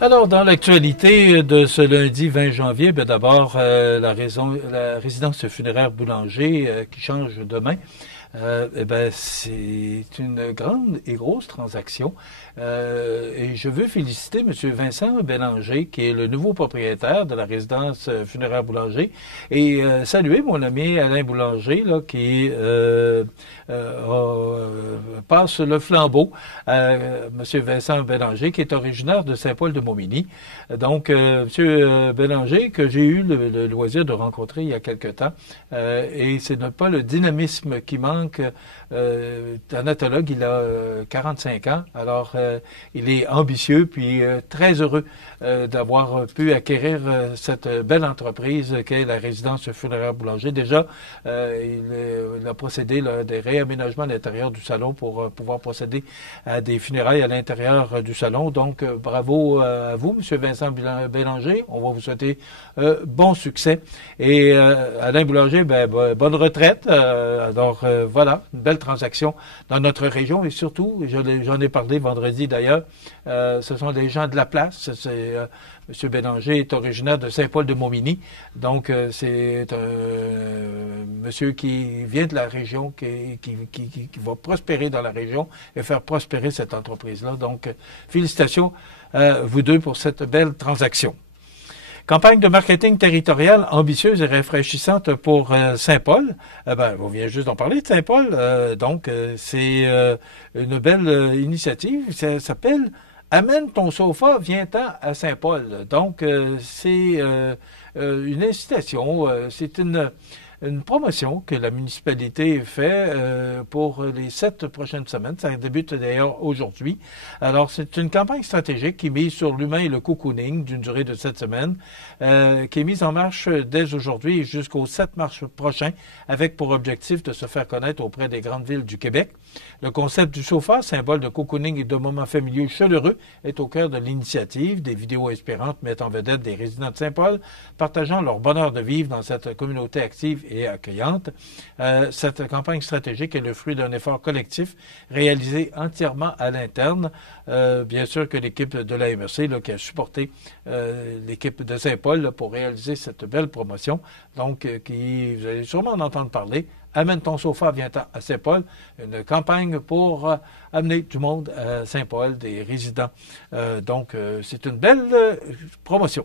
Alors, dans l'actualité de ce lundi 20 janvier, d'abord, la résidence funéraire Boulanger qui change demain. C'est une grande et grosse transaction. Et je veux féliciter M. Vincent Bélanger, qui est le nouveau propriétaire de la résidence funéraire Boulanger, et saluer mon ami Alain Boulanger, là, qui passe le flambeau à M. Vincent Bélanger, qui est originaire de Saint-Paul-de-Montmagny. Donc, M. Bélanger, que j'ai eu le loisir de rencontrer il y a quelque temps, et ce n'est pas le dynamisme qui manque. Thanatologue, il a 45 ans, alors il est ambitieux puis très heureux d'avoir pu acquérir cette belle entreprise qu'est la résidence funéraire Boulanger. Déjà, il a procédé à des réaménagements à l'intérieur du salon pour pouvoir procéder à des funérailles à l'intérieur du salon. Donc, bravo à vous, M. Vincent Bélanger. On va vous souhaiter bon succès. Et Alain Boulanger, bonne retraite. Voilà, une belle transaction dans notre région et surtout, j'en ai parlé vendredi d'ailleurs, ce sont des gens de la place. M. Bélanger est originaire de Saint-Paul-de-Montmagny, donc c'est un monsieur qui vient de la région, qui va prospérer dans la région et faire prospérer cette entreprise-là. Donc, félicitations à vous deux pour cette belle transaction. Campagne de marketing territorial ambitieuse et rafraîchissante pour Saint-Paul. On vient juste d'en parler de Saint-Paul. C'est une belle initiative. Ça s'appelle « Amène ton sofa, viens-t'en à Saint-Paul ». Donc, c'est une incitation, c'est une promotion que la municipalité fait pour les 7 prochaines semaines. Ça débute d'ailleurs aujourd'hui. Alors, c'est une campagne stratégique qui mise sur l'humain et le cocooning d'une durée de 7 semaines, qui est mise en marche dès aujourd'hui jusqu'au 7 mars prochain, avec pour objectif de se faire connaître auprès des grandes villes du Québec. Le concept du sofa, symbole de cocooning et de moments familiaux chaleureux, est au cœur de l'initiative. Des vidéos inspirantes mettent en vedette des résidents de Saint-Paul, partageant leur bonheur de vivre dans cette communauté active et accueillante. Cette campagne stratégique est le fruit d'un effort collectif réalisé entièrement à l'interne. Bien sûr que l'équipe de la MRC qui a supporté l'équipe de Saint-Paul pour réaliser cette belle promotion, donc vous allez sûrement en entendre parler. Amène ton sofa, viens-t'en à Saint-Paul, une campagne pour amener du monde à Saint-Paul, des résidents. C'est une belle promotion.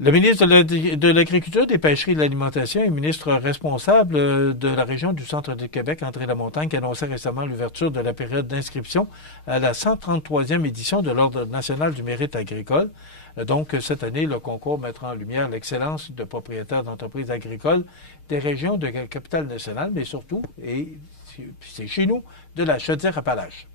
Le ministre de l'Agriculture, des Pêcheries et de l'Alimentation et ministre responsable de la région du Centre du Québec, André Lamontagne, qui annonçait récemment l'ouverture de la période d'inscription à la 133e édition de l'Ordre national du mérite agricole. Donc, cette année, le concours mettra en lumière l'excellence de propriétaires d'entreprises agricoles des régions de la capitale nationale, mais surtout, et c'est chez nous, de la Chaudière-Appalaches.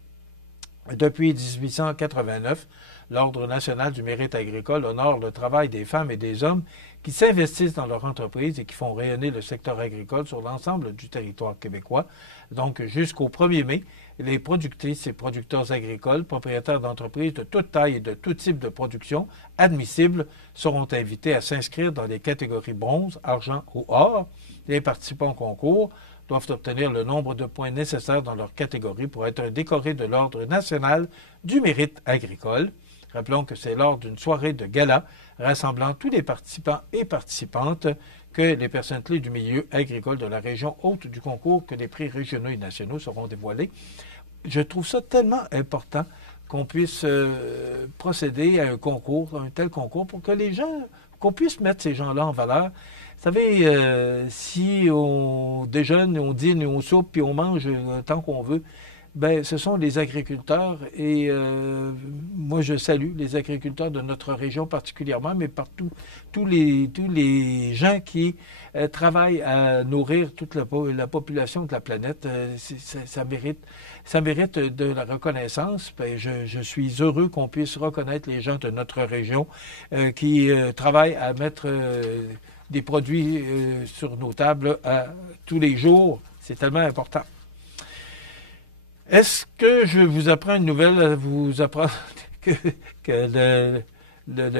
Depuis 1889, l'Ordre national du mérite agricole honore le travail des femmes et des hommes qui s'investissent dans leur entreprise et qui font rayonner le secteur agricole sur l'ensemble du territoire québécois. Donc, jusqu'au 1er mai, les productrices et producteurs agricoles, propriétaires d'entreprises de toute taille et de tout type de production admissibles, seront invités à s'inscrire dans les catégories bronze, argent ou or. Les participants au concours doivent obtenir le nombre de points nécessaires dans leur catégorie pour être décorés de l'Ordre national du mérite agricole. Rappelons que c'est lors d'une soirée de gala rassemblant tous les participants et participantes que les personnes clés du milieu agricole de la région haute du concours que les prix régionaux et nationaux seront dévoilés. Je trouve ça tellement important qu'on puisse procéder à un tel concours pour que les gens, qu'on puisse mettre ces gens-là en valeur. Vous savez, si on déjeune, on dîne, on soupe, puis on mange tant qu'on veut, ce sont les agriculteurs et moi je salue les agriculteurs de notre région particulièrement, mais partout, tous les gens qui travaillent à nourrir toute la population de la planète, ça mérite de la reconnaissance. Je suis heureux qu'on puisse reconnaître les gens de notre région qui travaillent à mettre des produits sur nos tables tous les jours. C'est tellement important. Est-ce que je vous apprends une nouvelle, vous apprendre que le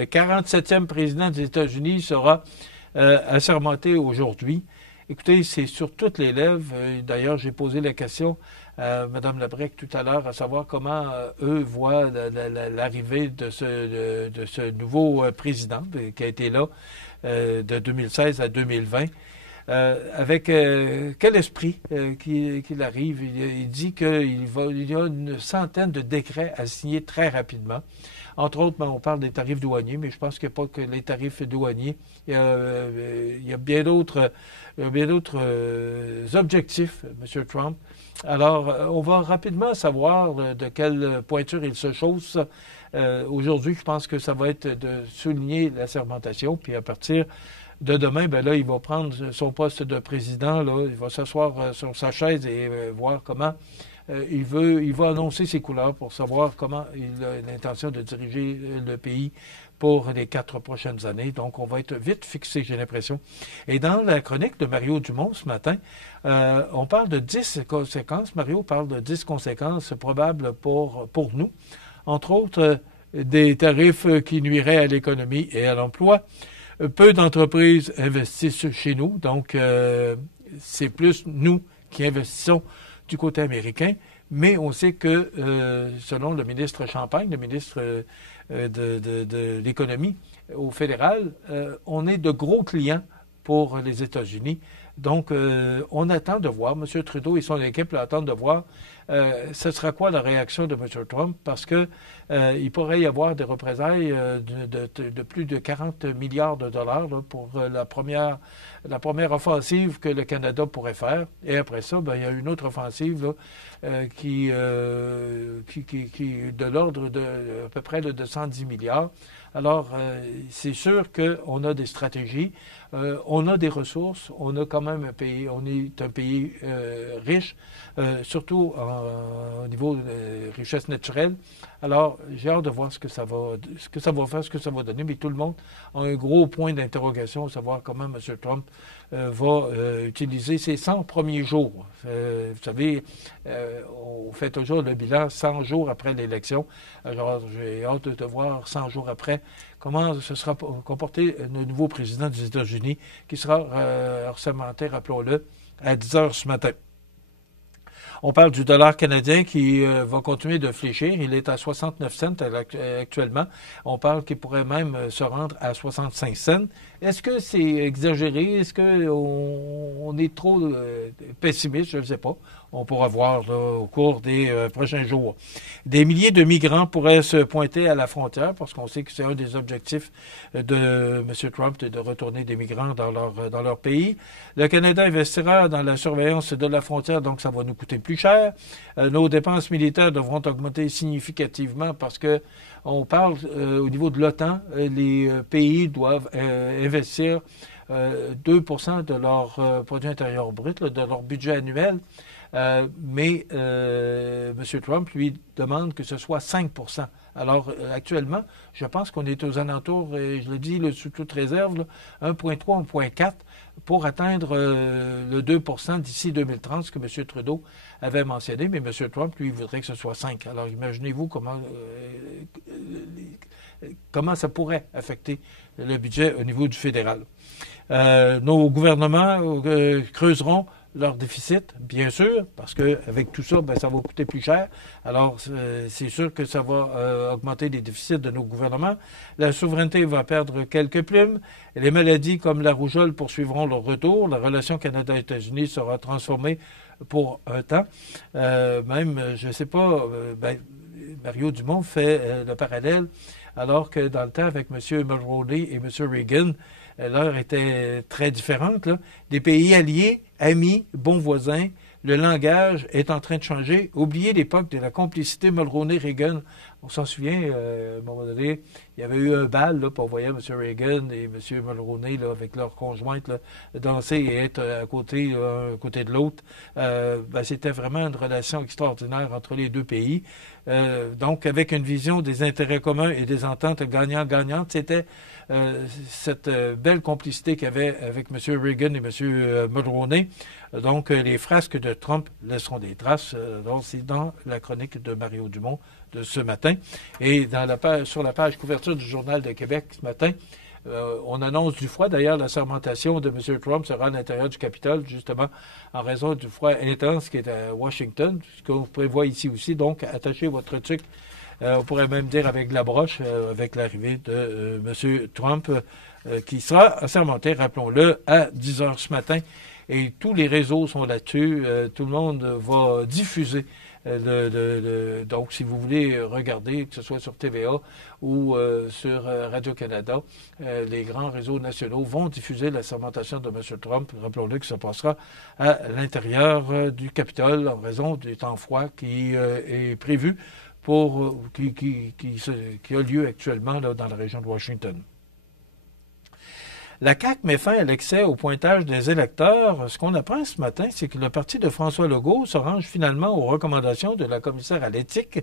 47e président des États-Unis sera assermenté aujourd'hui Écoutez, c'est sur toutes les lèvres. D'ailleurs, j'ai posé la question à Mme Labrec tout à l'heure, à savoir comment eux voient l'arrivée de ce nouveau président qui a été là de 2016 à 2020. Avec quel esprit qu'il arrive. Il dit qu'il y a une centaine de décrets à signer très rapidement. Entre autres, on parle des tarifs douaniers, mais je pense qu'il n'y a pas que les tarifs douaniers. Il y a bien d'autres objectifs, M. Trump. Alors, on va rapidement savoir de quelle pointure il se chausse. Aujourd'hui, je pense que ça va être de souligner la sermentation, puis à partir de demain, ben là, il va prendre son poste de président, là, il va s'asseoir sur sa chaise et voir comment il va annoncer ses couleurs pour savoir comment il a l'intention de diriger le pays pour les 4 prochaines années. Donc, on va être vite fixé, j'ai l'impression. Et dans la chronique de Mario Dumont ce matin, on parle de 10 conséquences. Mario parle de 10 conséquences probables pour nous. Entre autres, des tarifs qui nuiraient à l'économie et à l'emploi. Peu d'entreprises investissent chez nous, donc c'est plus nous qui investissons du côté américain, mais on sait que, selon le ministre Champagne, le ministre de l'Économie au fédéral, on est de gros clients pour les États-Unis. Donc, on attend de voir, M. Trudeau et son équipe attendent de voir ce sera quoi la réaction de M. Trump, parce que il pourrait y avoir des représailles de plus de 40 milliards de dollars là, pour la première offensive que le Canada pourrait faire. Et après ça, ben, il y a une autre offensive là, qui est de l'ordre de à peu près de 110 milliards. Alors, c'est sûr qu'on a des stratégies, on a des ressources, on a quand même un pays, on est un pays riche, surtout au niveau de richesse naturelle. Alors, j'ai hâte de voir ce que ça va faire, ce que ça va donner, mais tout le monde a un gros point d'interrogation, savoir comment M. Trump va utiliser ses 100 premiers jours. Vous savez, on fait toujours le bilan 100 jours après l'élection. Alors, j'ai hâte de voir 100 jours après comment se sera comporté le nouveau président des États-Unis, qui sera sermenté, rappelons-le, à 10 heures ce matin. On parle du dollar canadien qui va continuer de fléchir. Il est à 69 cents actuellement. On parle qu'il pourrait même se rendre à 65 cents. Est-ce que c'est exagéré? Est-ce qu'on est trop pessimiste? Je ne sais pas. On pourra voir là, au cours des prochains jours. Des milliers de migrants pourraient se pointer à la frontière parce qu'on sait que c'est un des objectifs de M. Trump de retourner des migrants dans leur pays. Le Canada investira dans la surveillance de la frontière, donc ça va nous coûter plus cher. Nos dépenses militaires devront augmenter significativement parce que on parle au niveau de l'OTAN, les pays doivent investir 2% de leur produit intérieur brut, là, de leur budget annuel. Mais M. Trump, lui, demande que ce soit 5%. Alors, actuellement, je pense qu'on est aux alentours, et je le dis là, sous toute réserve, 1,3, 1,4 pour atteindre le 2% d'ici 2030, ce que M. Trudeau avait mentionné. Mais M. Trump, lui, voudrait que ce soit 5. Alors, imaginez-vous comment ça pourrait affecter le budget au niveau du fédéral. Nos gouvernements creuseront leur déficit, bien sûr, parce qu'avec tout ça, ben, ça va coûter plus cher. Alors, c'est sûr que ça va augmenter les déficits de nos gouvernements. La souveraineté va perdre quelques plumes. Les maladies comme la rougeole poursuivront leur retour. La relation Canada-États-Unis sera transformée pour un temps. Même, je ne sais pas, Mario Dumont fait le parallèle, alors que dans le temps, avec M. Mulroney et M. Reagan, l'heure était très différente. Là. Des pays alliés, amis, bons voisins, le langage est en train de changer. Oubliez l'époque de la complicité Mulroney-Reagan. On s'en souvient, à un moment donné, il y avait eu un bal là, pour voir M. Reagan et M. Mulroney là, avec leur conjointe là, danser et être à côté de l'autre. C'était vraiment une relation extraordinaire entre les deux pays. Donc, avec une vision des intérêts communs et des ententes gagnant-gagnantes, c'était cette belle complicité qu'il y avait avec M. Reagan et M. Mulroney. Donc, les frasques de Trump laisseront des traces. Donc, c'est dans la chronique de Mario Dumont de ce matin. Et sur la page couverture du Journal de Québec ce matin, On annonce du froid. D'ailleurs, la sermentation de M. Trump sera à l'intérieur du Capitole, justement, en raison du froid intense qui est à Washington, ce qu'on prévoit ici aussi. Donc, attachez votre truc. On pourrait même dire avec la broche, avec l'arrivée de M. Trump, qui sera assermenté, rappelons-le, à 10 heures ce matin. Et tous les réseaux sont là-dessus. Tout le monde va diffuser. Donc, si vous voulez regarder, que ce soit sur TVA ou sur Radio-Canada, les grands réseaux nationaux vont diffuser la sermentation de M. Trump. Rappelons-le que ça passera à l'intérieur du Capitole en raison du temps froid qui est prévu qui a lieu actuellement là, dans la région de Washington. La CAQ met fin à l'excès au pointage des électeurs. Ce qu'on apprend ce matin, c'est que le parti de François Legault se range finalement aux recommandations de la commissaire à l'éthique,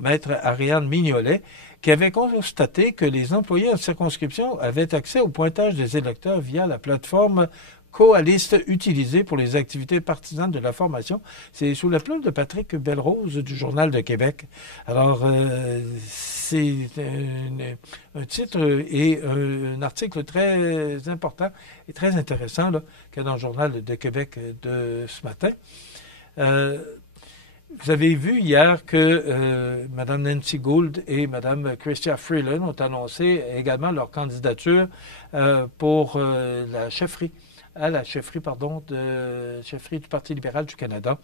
maître Ariane Mignolet, qui avait constaté que les employés en circonscription avaient accès au pointage des électeurs via la plateforme Coaliste utilisée pour les activités partisanes de la formation. C'est sous la plume de Patrick Belrose du Journal de Québec. Alors, c'est un titre et un article très important et très intéressant là, qu'il y a dans le Journal de Québec de ce matin. Vous avez vu hier que Mme Nancy Gould et Mme Chrystia Freeland ont annoncé également leur candidature pour la chefferie du Parti libéral du Canada.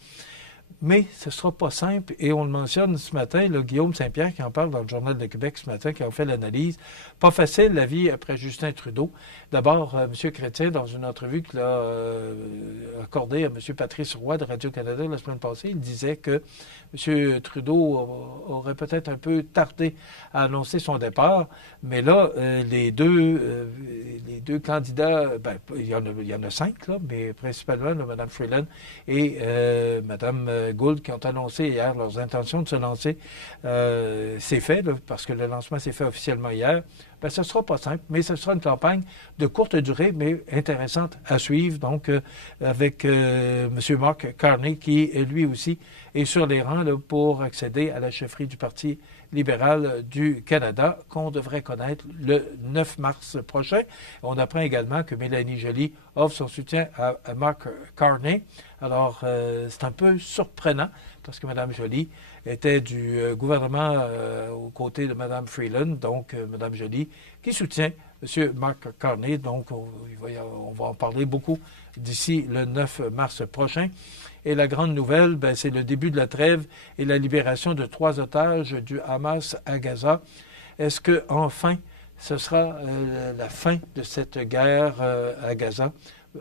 Mais ce ne sera pas simple, et on le mentionne ce matin, là, Guillaume Saint-Pierre qui en parle dans le Journal de Québec ce matin, qui a fait l'analyse. Pas facile la vie après Justin Trudeau. D'abord, M. Chrétien, dans une entrevue qu'il a accordée à M. Patrice Roy de Radio-Canada la semaine passée, il disait que M. Trudeau aurait peut-être un peu tardé à annoncer son départ, mais là, les deux candidats, il y en a 5, là, mais principalement là, Mme Freeland et Mme Gould qui ont annoncé hier leurs intentions de se lancer. C'est fait, là, parce que le lancement s'est fait officiellement hier. Ce ne sera pas simple, mais ce sera une campagne de courte durée, mais intéressante à suivre. Donc, avec M. Mark Carney, qui lui aussi est sur les rangs là, pour accéder à la chefferie du Parti libéral du Canada, qu'on devrait connaître le 9 mars prochain. On apprend également que Mélanie Joly offre son soutien à Mark Carney. Alors, c'est un peu surprenant, parce que Mme Joly était du gouvernement aux côtés de Mme Freeland, donc Mme Joly, qui soutient M. Mark Carney. Donc, on va en parler beaucoup d'ici le 9 mars prochain. Et la grande nouvelle, c'est le début de la trêve et la libération de 3 otages du Hamas à Gaza. Est-ce que enfin ce sera la fin de cette guerre à Gaza?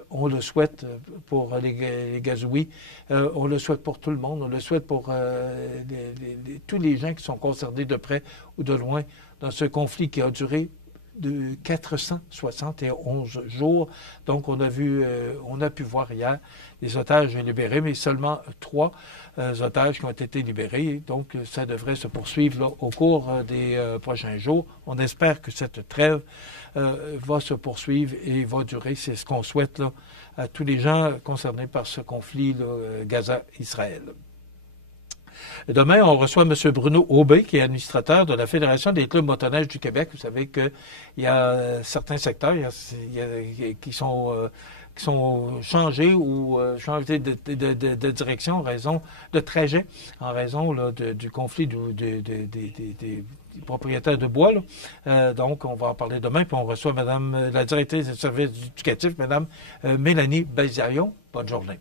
On le souhaite pour les Gazouis, on le souhaite pour tout le monde, on le souhaite pour tous les gens qui sont concernés de près ou de loin dans ce conflit qui a duré de 471 jours. Donc, on a pu voir hier les otages libérés, mais seulement 3 otages qui ont été libérés. Donc, ça devrait se poursuivre là, au cours des prochains jours. On espère que cette trêve va se poursuivre et va durer. C'est ce qu'on souhaite là, à tous les gens concernés par ce conflit Gaza-Israël. Demain, on reçoit M. Bruno Aubé, qui est administrateur de la Fédération des clubs motoneige du Québec. Vous savez qu'il y a certains secteurs qui sont changés ou changés de direction en raison de trajet, en raison là, du conflit des propriétaires de bois. Donc, on va en parler demain. Puis on reçoit la directrice des services éducatifs, Mme Mélanie Belzarion. Bonne journée.